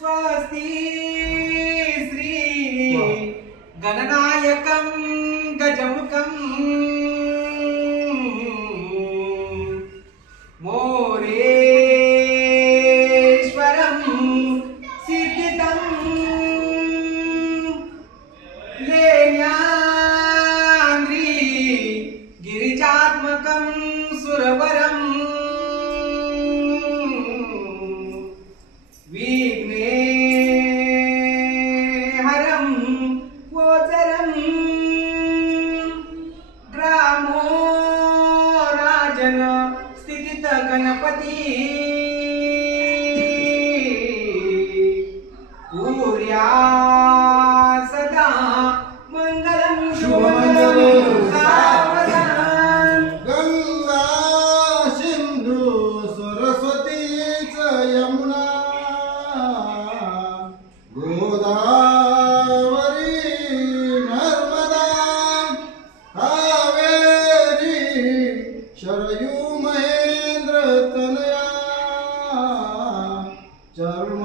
स्वस्ति श्री गणनायकं गजमुखं मोरेश्वरं सिद्धितं लेण्याद्रि गिरिजात्मकं सुरवरं विघ्नेहरं गोचरं ग्रामो राजन स्थित गणपती पूर्या सदा मंगलम शुभमंगलम सावधान गंगा सिंधू सरस्वती च यमुना गोदावरी नर्मदा कावेरी शरयू महेंद्र तनया चरण